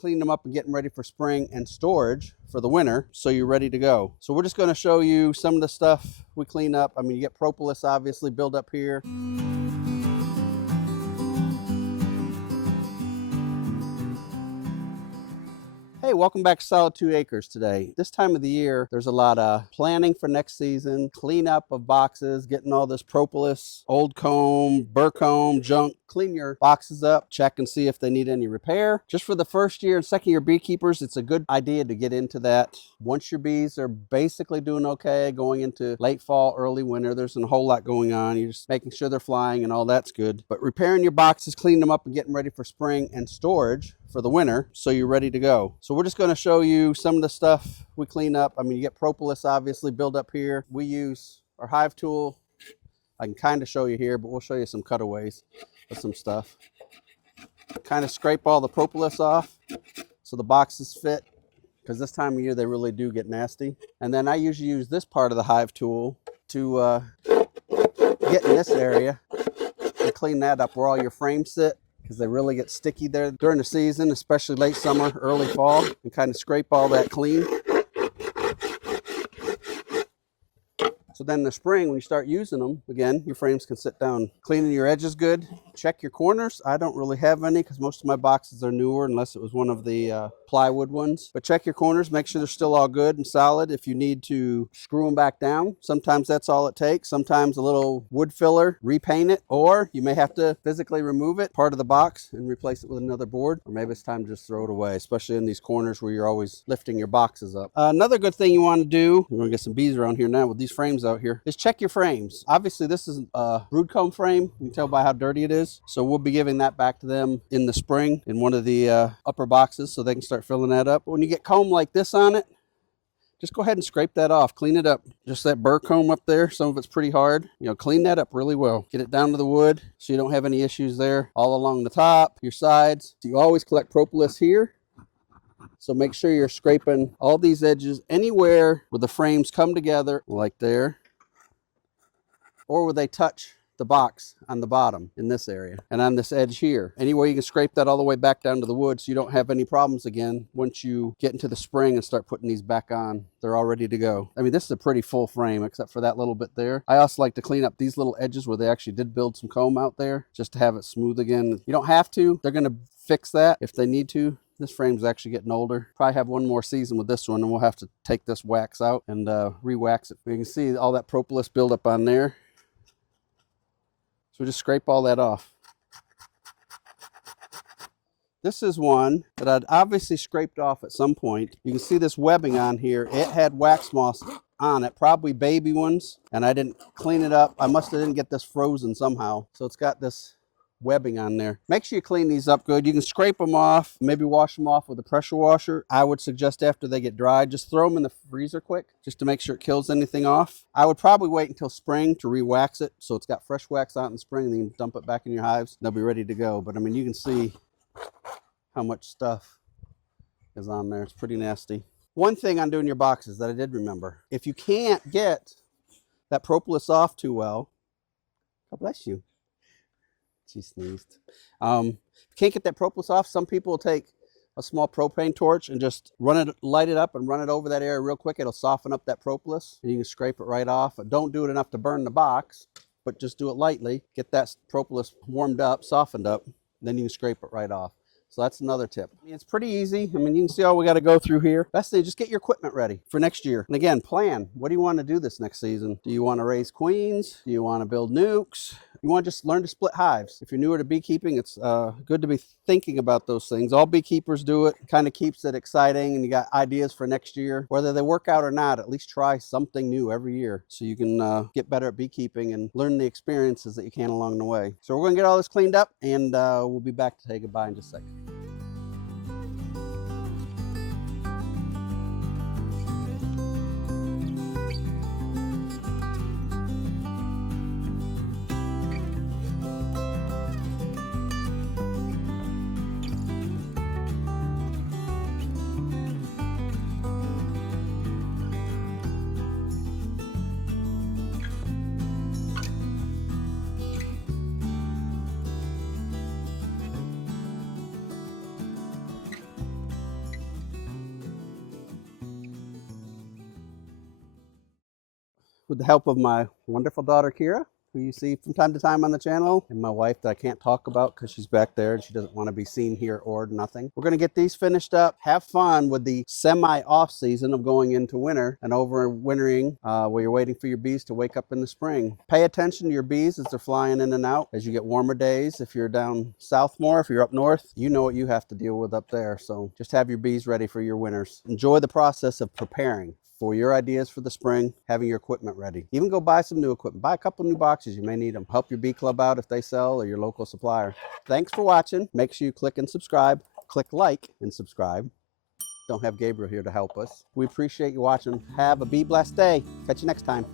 cleaning them up and getting ready for spring and storage for the winter, so you're ready to go. So we're just going to show you some of the stuff we clean up. I mean, you get propolis obviously build up here. Hey, welcome back to Solitude Acres today. This time of the year, there's a lot of planning for next season, cleanup of boxes, getting all this propolis, old comb, burr comb, junk. Clean your boxes up, check and see if they need any repair. Just for the first year and second year beekeepers, it's a good idea to get into that. Once your bees are basically doing okay, going into late fall, early winter, there's a whole lot going on. You're just making sure they're flying and all that's good. But repairing your boxes, cleaning them up and getting ready for spring and storage for the winter, so you're ready to go. So we're just going to show you some of the stuff we clean up. I mean, you get propolis obviously build up here. We use our hive tool. I can kind of show you here, but we'll show you some cutaways of some stuff. Kind of scrape all the propolis off so the boxes fit, because this time of year they really do get nasty. And then I usually use this part of the hive tool to get in this area and clean that up where all your frames sit, because they really get sticky there during the season, especially late summer, early fall, and kind of scrape all that clean. So then in the spring, when you start using them, again, your frames can sit down. Cleaning your edges good. Check your corners. I don't really have any because most of my boxes are newer, unless it was one of the plywood ones. But check your corners. Make sure they're still all good and solid. If you need to screw them back down, sometimes that's all it takes. Sometimes a little wood filler, repaint it, or you may have to physically remove it, part of the box, and replace it with another board. Or maybe it's time to just throw it away, especially in these corners where you're always lifting your boxes up. Another good thing you want to do, we're going to get some bees around here now with these frames out here, is check your frames. Obviously this is a brood comb frame. You can tell by how dirty it is. So we'll be giving that back to them in the spring in one of the upper boxes so they can start filling that up. But when you get comb like this on it, just go ahead and scrape that off, clean it up. Just that burr comb up there, some of it's pretty hard. Clean that up really well. Get it down to the wood so you don't have any issues there. All along the top, your sides. So you always collect propolis here. So make sure you're scraping all these edges anywhere where the frames come together, like there, or where they touch the box on the bottom in this area and on this edge here. Anywhere you can scrape that all the way back down to the wood so you don't have any problems again once you get into the spring and start putting these back on. They're all ready to go. I mean, this is a pretty full frame except for that little bit there. I also like to clean up these little edges where they actually did build some comb out there just to have it smooth again. You don't have to. They're going to fix that if they need to. This frame's actually getting older. Probably have one more season with this one, and we'll have to take this wax out and re-wax it. You can see all that propolis buildup on there. So just scrape all that off. This is one that I'd obviously scraped off at some point. You can see this webbing on here. It had wax moss on it, probably baby ones, and I didn't clean it up. I must have didn't get this frozen somehow. So it's got this webbing on there. Make sure you clean these up good. You can scrape them off, maybe wash them off with a pressure washer. I would suggest after they get dry, just throw them in the freezer quick, just to make sure it kills anything off. I would probably wait until spring to re-wax it, so it's got fresh wax out in spring, and then you can dump it back in your hives. They'll be ready to go. But I mean, you can see how much stuff is on there. It's pretty nasty. One thing on doing your boxes that I did remember, if you can't get that propolis off too well, God bless you. She sneezed. Can't get that propolis off. Some people will take a small propane torch and just light it up and run it over that area real quick. It'll soften up that propolis and you can scrape it right off. Don't do it enough to burn the box, but just do it lightly. Get that propolis warmed up, softened up, then you can scrape it right off. So that's another tip. It's pretty easy. I mean, you can see all we got to go through here. Best thing, just get your equipment ready for next year. And again, plan. What do you want to do this next season? Do you want to raise queens? Do you want to build nukes? You want to just learn to split hives. If you're newer to beekeeping, it's good to be thinking about those things. All beekeepers do it. Kind of keeps it exciting, and you got ideas for next year. Whether they work out or not, at least try something new every year so you can get better at beekeeping and learn the experiences that you can along the way. So we're going to get all this cleaned up, and we'll be back to say goodbye in just a second. with the help of my wonderful daughter, Kira, who you see from time to time on the channel, and my wife that I can't talk about because she's back there and she doesn't want to be seen here or nothing. We're going to get these finished up, have fun with the semi-off season of going into winter and overwintering where you're waiting for your bees to wake up in the spring. Pay attention to your bees as they're flying in and out as you get warmer days. If you're down south more, if you're up north, you know what you have to deal with up there. So just have your bees ready for your winters. Enjoy the process of preparing for your ideas for the spring, having your equipment ready. Even go buy some new equipment. Buy a couple new boxes. You may need them. Help your bee club out if they sell, or your local supplier. Thanks for watching. Make sure you click and subscribe. Click like and subscribe. Don't have Gabriel here to help us. We appreciate you watching. Have a bee blessed day. Catch you next time.